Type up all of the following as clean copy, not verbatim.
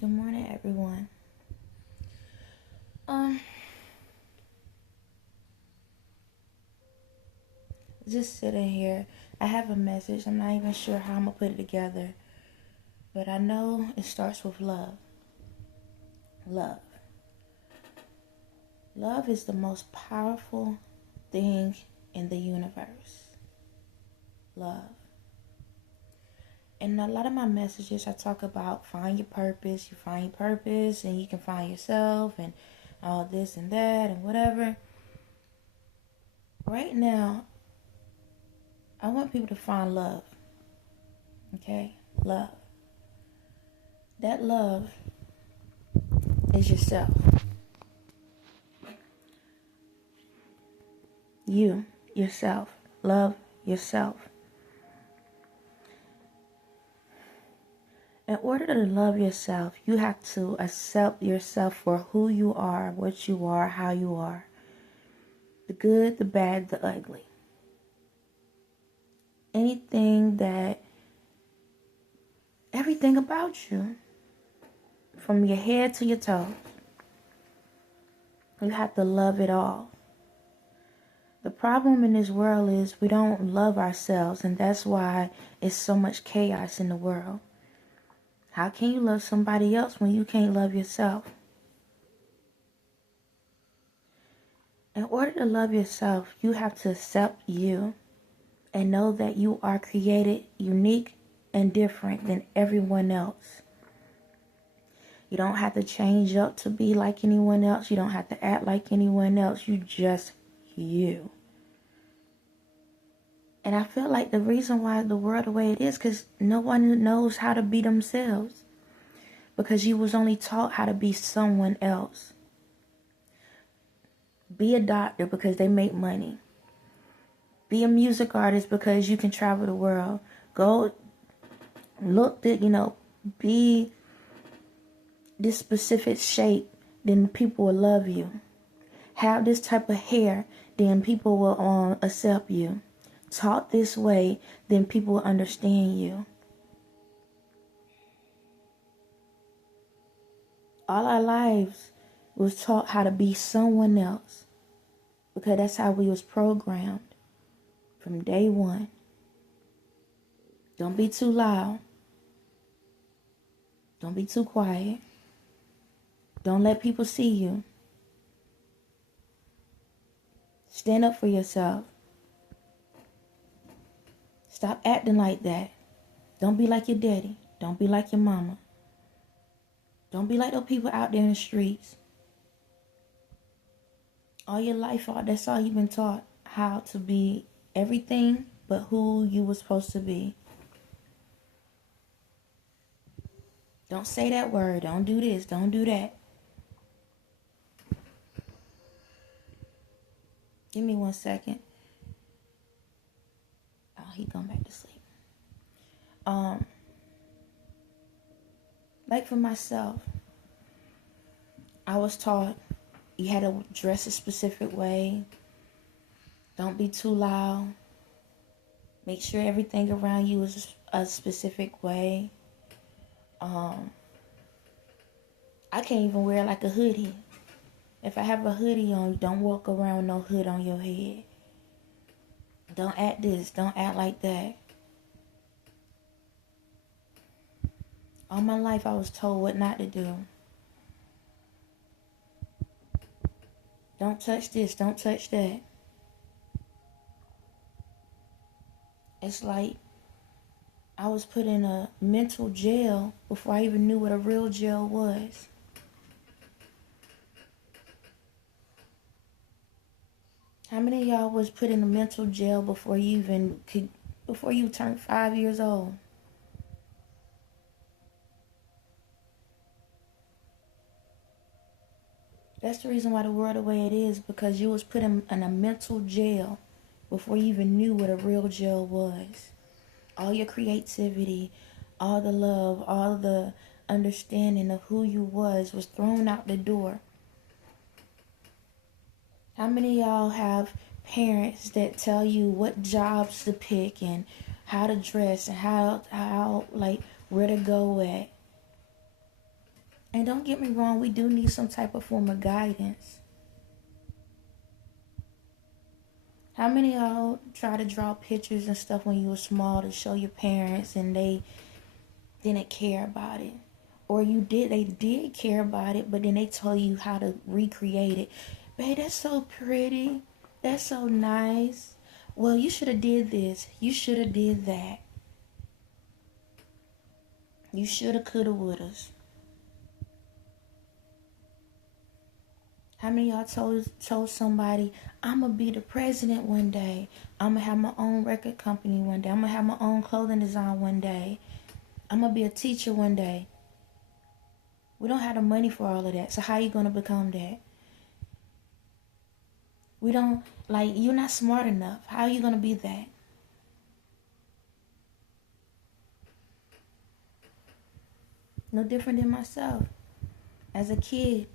Good morning, everyone. Um, just sitting here. I have a message. I'm not even sure how I'm gonna put it together, but I know it starts with love. Love. Love is the most powerful thing in the universe. Love. In a lot of my messages, I talk about find your purpose. You find your purpose, and you can find yourself, and all this and that, and whatever. Right now, I want people to find love. Okay? Love. That love is yourself. You, yourself. Love yourself. In order to love yourself, you have to accept yourself for who you are, what you are, how you are. The good, the bad, the ugly. Everything about you, from your head to your toes. You have to love it all. The problem in this world is we don't love ourselves, and that's why it's so much chaos in the world. How can you love somebody else when you can't love yourself? In order to love yourself, you have to accept you and know that you are created unique and different than everyone else. You don't have to change up to be like anyone else. You don't have to act like anyone else. You just you. And I feel like the reason why the world the way it is because no one knows how to be themselves. Because you was only taught how to be someone else. Be a doctor because they make money. Be a music artist because you can travel the world. Go look that, be this specific shape, then people will love you. Have this type of hair, then people will accept you. Talk this way, then people will understand you. All our lives was taught how to be someone else because that's how we was programmed from day one. Don't be too loud. Don't be too quiet. Don't let people see you. Stand up for yourself. Stop acting like that. Don't be like your daddy. Don't be like your mama. Don't be like those people out there in the streets. All your life, that's all you've been taught, how to be everything but who you were supposed to be. Don't say that word. Don't do this. Don't do that. Give me 1 second. Oh, he gone back to sleep. Like for myself, I was taught you had to dress a specific way. Don't be too loud. Make sure everything around you is a specific way. I can't even wear like a hoodie. If I have a hoodie on, don't walk around with no hood on your head. Don't act this. Don't act like that. All my life I was told what not to do. Don't touch this. Don't touch that. It's like I was put in a mental jail before I even knew what a real jail was. How many of y'all was put in a mental jail before you turned 5 years old? That's the reason why the world the way it is, because you was put in a mental jail before you even knew what a real jail was. All your creativity, all the love, all the understanding of who you was thrown out the door. How many of y'all have parents that tell you what jobs to pick and how to dress and how where to go at? And don't get me wrong, we do need some type of form of guidance. How many of y'all try to draw pictures and stuff when you were small to show your parents and they didn't care about it? Or they did care about it, but then they told you how to recreate it. Babe, that's so pretty. That's so nice. Well, you should have did this. You should have did that. You should have, could have, would have. How many of y'all told somebody, I'm going to be the president one day. I'm going to have my own record company one day. I'm going to have my own clothing design one day. I'm going to be a teacher one day. We don't have the money for all of that. So how are you going to become that? We don't, you're not smart enough. How are you going to be that? No different than myself. As a kid,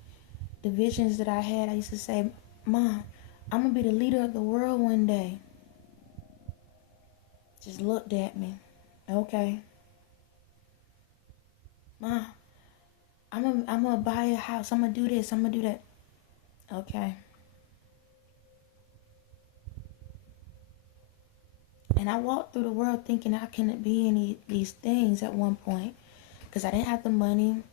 the visions that I had, I used to say, Mom, I'm going to be the leader of the world one day. Just looked at me. Okay. Mom, I'm going to buy a house. I'm going to do this. I'm going to do that. Okay. And I walked through the world thinking I couldn't be any of these things at one point. Because I didn't have the money.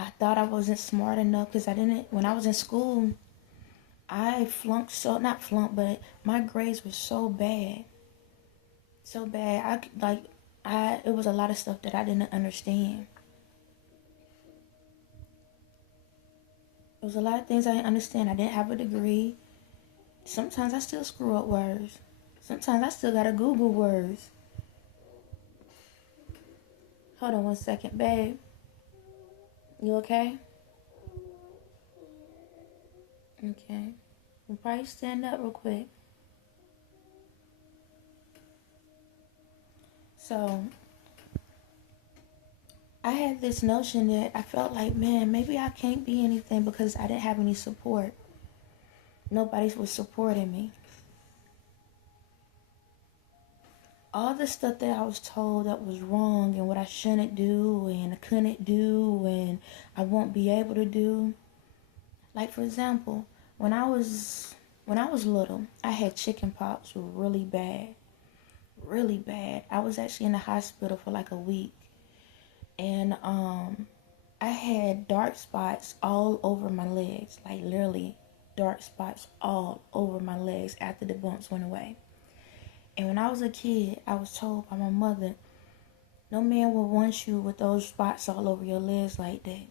I thought I wasn't smart enough. Because when I was in school, I flunked not flunked, but my grades were so bad. So bad. It was a lot of stuff that I didn't understand. It was a lot of things I didn't understand. I didn't have a degree. Sometimes I still screw up words. Sometimes I still gotta Google words. Hold on one second, babe. You okay? Okay. We'll probably stand up real quick. So, I had this notion that I felt like, man, maybe I can't be anything because I didn't have any support. Nobody was supporting me. All the stuff that I was told that was wrong and what I shouldn't do and I couldn't do and I won't be able to do. Like, for example, when I was little, I had chicken pox really bad. Really bad. I was actually in the hospital for like a week. And I had dark spots all over my legs. Like, literally dark spots all over my legs after the bumps went away. And when I was a kid, I was told by my mother, no man will want you with those spots all over your legs like that.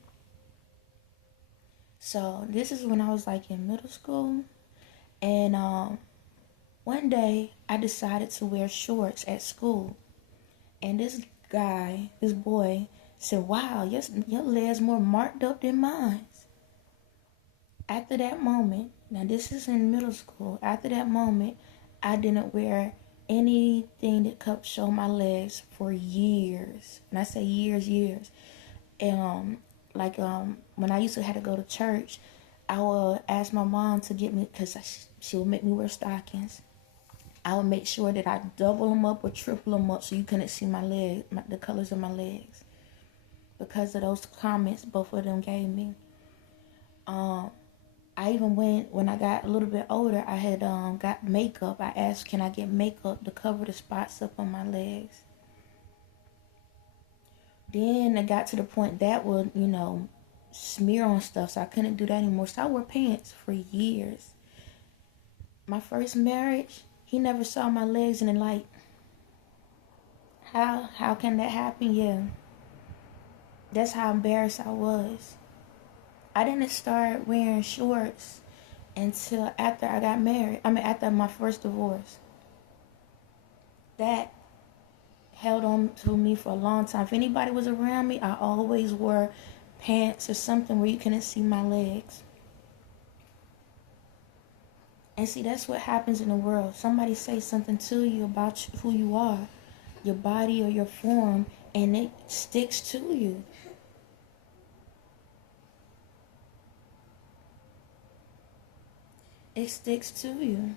So this is when I was like in middle school. And one day I decided to wear shorts at school. And this boy said, wow, your legs more marked up than mine. After that moment, now this is in middle school. After that moment, I didn't wear anything that could show my legs for years. And I say years. And when I used to have to go to church, I would ask my mom to get me, because she would make me wear stockings. I would make sure that I double them up or triple them up so you couldn't see my leg, the colors of my legs. Because of those comments both of them gave me. I even when I got a little bit older, I had got makeup. I asked, can I get makeup to cover the spots up on my legs? Then it got to the point that would, smear on stuff, so I couldn't do that anymore. So I wore pants for years. My first marriage, he never saw my legs in the light. How can that happen? Yeah. That's how embarrassed I was. I didn't start wearing shorts until after I got married. After my first divorce. That held on to me for a long time. If anybody was around me, I always wore pants or something where you couldn't see my legs. And see, that's what happens in the world. Somebody say something to you about who you are, your body or your form, and it sticks to you. It sticks to you.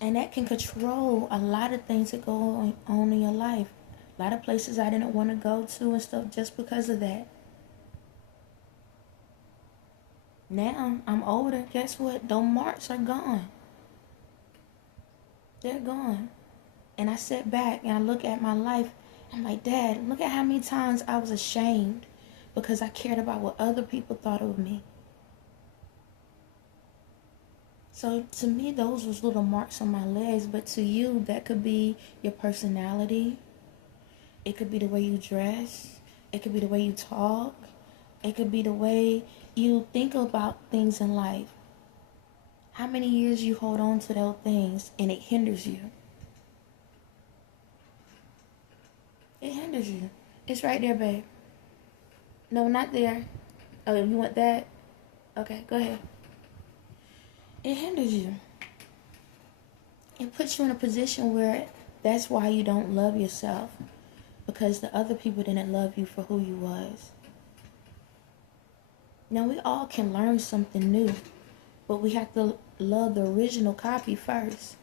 And that can control a lot of things that go on in your life. A lot of places I didn't want to go to and stuff just because of that. Now I'm older. Guess what? Those marks are gone. They're gone. And I sit back and I look at my life. I'm like, Dad, look at how many times I was ashamed because I cared about what other people thought of me. So to me, those was little marks on my legs. But to you, that could be your personality. It could be the way you dress. It could be the way you talk. It could be the way you think about things in life. How many years you hold on to those things and it hinders you? It hinders you. It's right there, babe. No, not there. Oh, you want that? Okay, go ahead. It hinders you. It puts you in a position where that's why you don't love yourself. Because the other people didn't love you for who you was. Now, we all can learn something new. But we have to love the original copy first.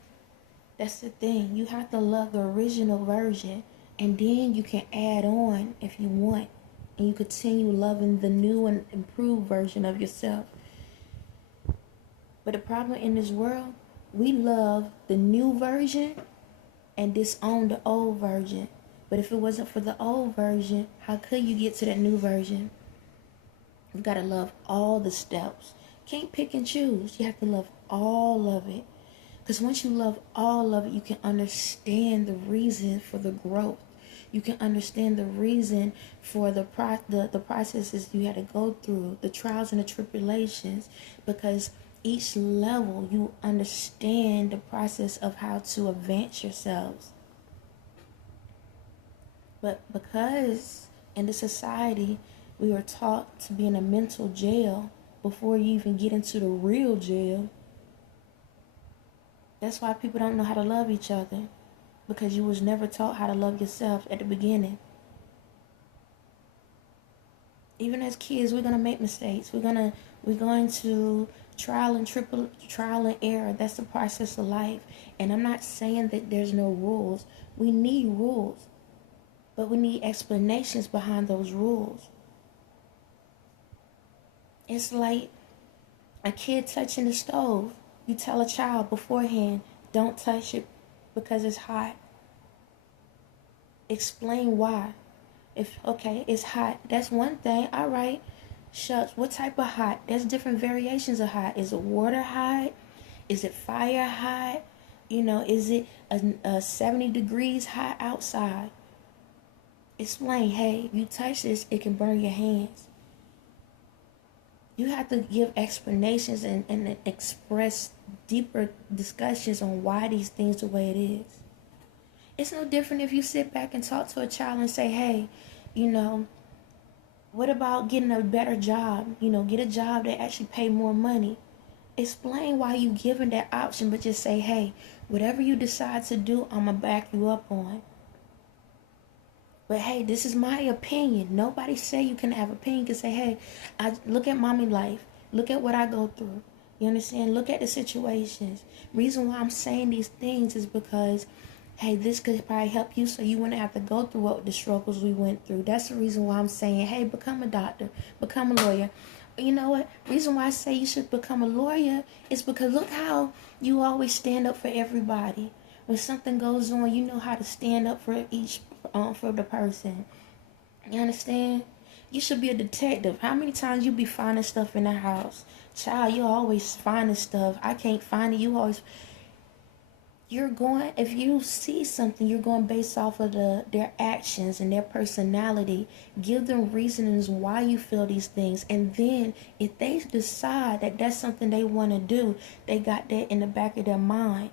That's the thing. You have to love the original version. And then you can add on if you want. And you continue loving the new and improved version of yourself. But the problem in this world, we love the new version and disown the old version. But if it wasn't for the old version, how could you get to that new version? You gotta love all the steps. Can't pick and choose. You have to love all of it. Because once you love all of it, you can understand the reason for the growth. You can understand the reason for the processes you had to go through, the trials and the tribulations. Because each level, you understand the process of how to advance yourselves. But because in the society, we were taught to be in a mental jail before you even get into the real jail. That's why people don't know how to love each other. Because you was never taught how to love yourself at the beginning. Even as kids, we're gonna make mistakes. We're going to trial and error. That's the process of life. And I'm not saying that there's no rules. We need rules. But we need explanations behind those rules. It's like a kid touching the stove. You tell a child beforehand, don't touch it because it's hot. Explain why. Okay, it's hot. That's one thing. All right. Shucks. What type of hot? There's different variations of hot. Is it water hot? Is it fire hot? Is it a 70 degrees hot outside? Explain, hey, you touch this, it can burn your hands. You have to give explanations and express deeper discussions on why these things the way it is. It's no different if you sit back and talk to a child and say, hey, what about getting a better job? Get a job that actually pay more money. Explain why you giving that option, but just say, hey, whatever you decide to do, I'm going to back you up on. But hey, this is my opinion. Nobody say you can have opinion. You can say, hey, I look at mommy life. Look at what I go through. You understand? Look at the situations. Reason why I'm saying these things is because, hey, this could probably help you so you wouldn't have to go through what the struggles we went through. That's the reason why I'm saying, hey, become a doctor. Become a lawyer. You know what? Reason why I say you should become a lawyer is because look how you always stand up for everybody. When something goes on, you know how to stand up for for the person. You understand? You should be a detective. How many times you be finding stuff in the house? Child, you always finding stuff. I can't find it. If you see something, you're going based off of their actions and their personality. Give them reasons why you feel these things. And then if they decide that that's something they want to do, they got that in the back of their mind.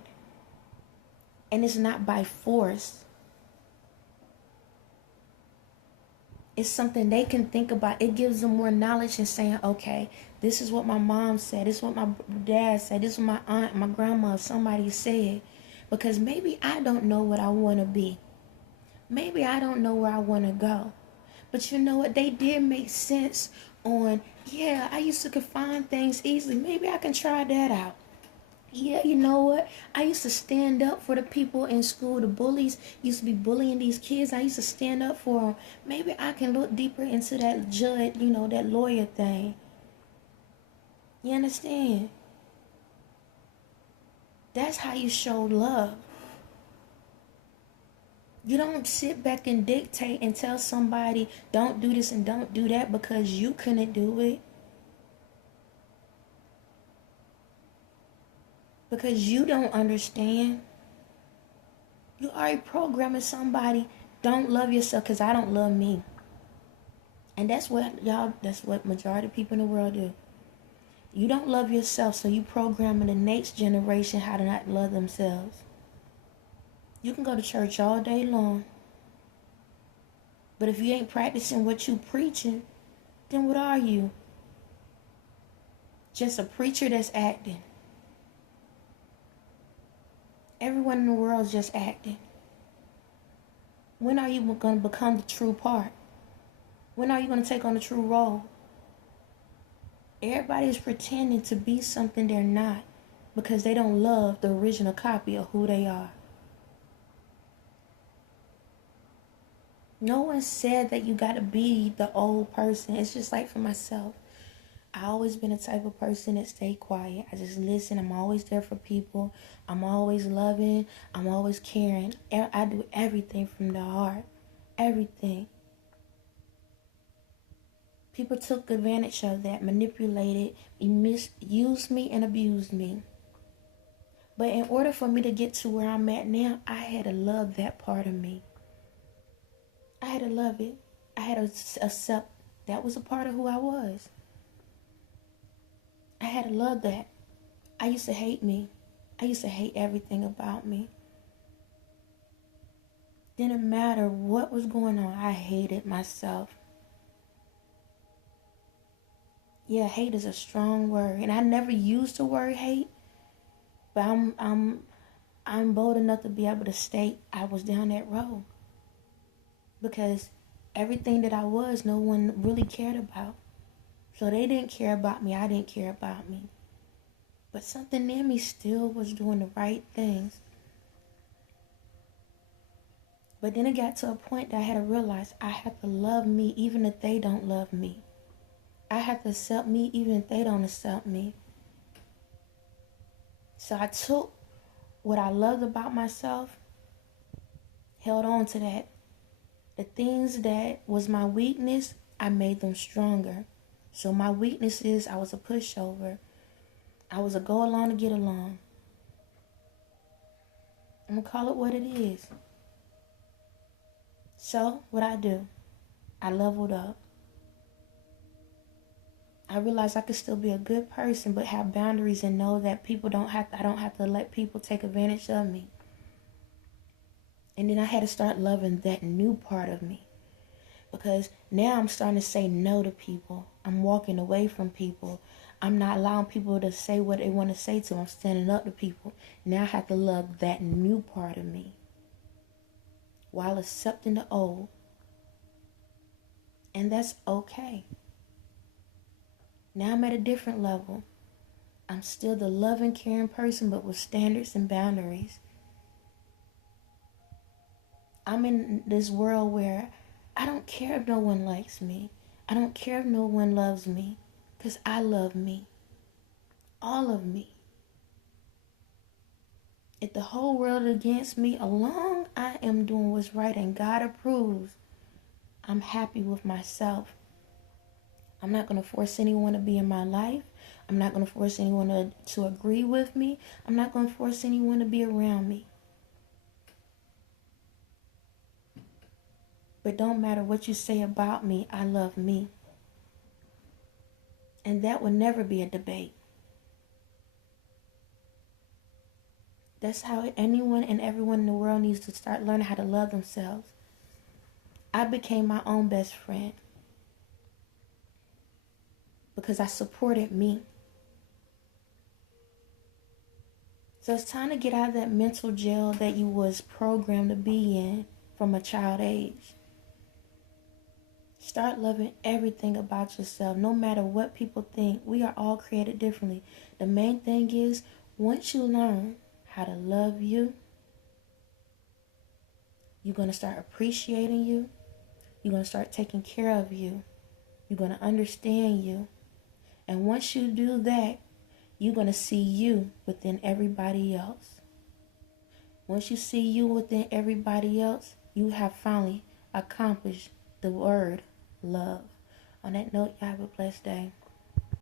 And it's not by force. It's something they can think about. It gives them more knowledge in saying, okay, this is what my mom said. This is what my dad said. This is what my aunt, my grandma, somebody said. Because maybe I don't know what I want to be. Maybe I don't know where I want to go. But you know what? They did make sense on, yeah, I used to find things easily. Maybe I can try that out. Yeah, you know what? I used to stand up for the people in school. The bullies used to be bullying these kids. I used to stand up for them. Maybe I can look deeper into that judge, that lawyer thing. You understand? That's how you show love. You don't sit back and dictate and tell somebody, don't do this and don't do that because you couldn't do it. Because you don't understand. You already programming somebody, don't love yourself because I don't love me. And that's what majority of people in the world do. You don't love yourself, so you programming the next generation how to not love themselves. You can go to church all day long, but if you ain't practicing what you preaching, then what are you? Just a preacher that's acting. Everyone in the world is just acting. When are you going to become the true part? When are you going to take on the true role? Everybody is pretending to be something they're not because they don't love the original copy of who they are. No one said that you got to be the old person. It's just like for myself. I always been the type of person that stay quiet. I just listen. I'm always there for people. I'm always loving. I'm always caring. I do everything from the heart. Everything. People took advantage of that, manipulated, misused me, and abused me. But in order for me to get to where I'm at now, I had to love that part of me. I had to love it. I had to accept that was a part of who I was. I had to love that. I used to hate me. I used to hate everything about me. Didn't matter what was going on. I hated myself. Yeah, hate is a strong word, and I never used the word hate. But I'm bold enough to be able to state I was down that road. Because everything that I was, no one really cared about. So they didn't care about me. I didn't care about me. But something in me still was doing the right things. But then it got to a point that I had to realize I have to love me even if they don't love me. I have to accept me even if they don't accept me. So I took what I loved about myself, held on to that. The things that was my weakness, I made them stronger. So my weakness is I was a pushover. I was a go along to get along. I'm going to call it what it is. So what I do, I leveled up. I realized I could still be a good person but have boundaries and know that I don't have to let people take advantage of me. And then I had to start loving that new part of me. Because now I'm starting to say no to people. I'm walking away from people. I'm not allowing people to say what they want to say to me. I'm standing up to people. Now I have to love that new part of me while accepting the old. And that's okay. Now I'm at a different level. I'm still the loving, caring person, but with standards and boundaries. I'm in this world where I don't care if no one likes me. I don't care if no one loves me. Because I love me. All of me. If the whole world is against me, along I am doing what's right and God approves, I'm happy with myself. I'm not going to force anyone to be in my life. I'm not going to force anyone to agree with me. I'm not going to force anyone to be around me. But don't matter what you say about me, I love me. And that will never be a debate. That's how anyone and everyone in the world needs to start learning how to love themselves. I became my own best friend. Because I supported me. So it's time to get out of that mental jail that you was programmed to be in from a child age. Start loving everything about yourself, no matter what people think. We are all created differently. The main thing is Once you learn how to love you, you're going to start appreciating you. You're going to start taking care of you. You're going to understand you. And once you do that, you're going to see you within everybody else. Once you see you within everybody else, you have finally accomplished the word love. On that note, y'all have a blessed day.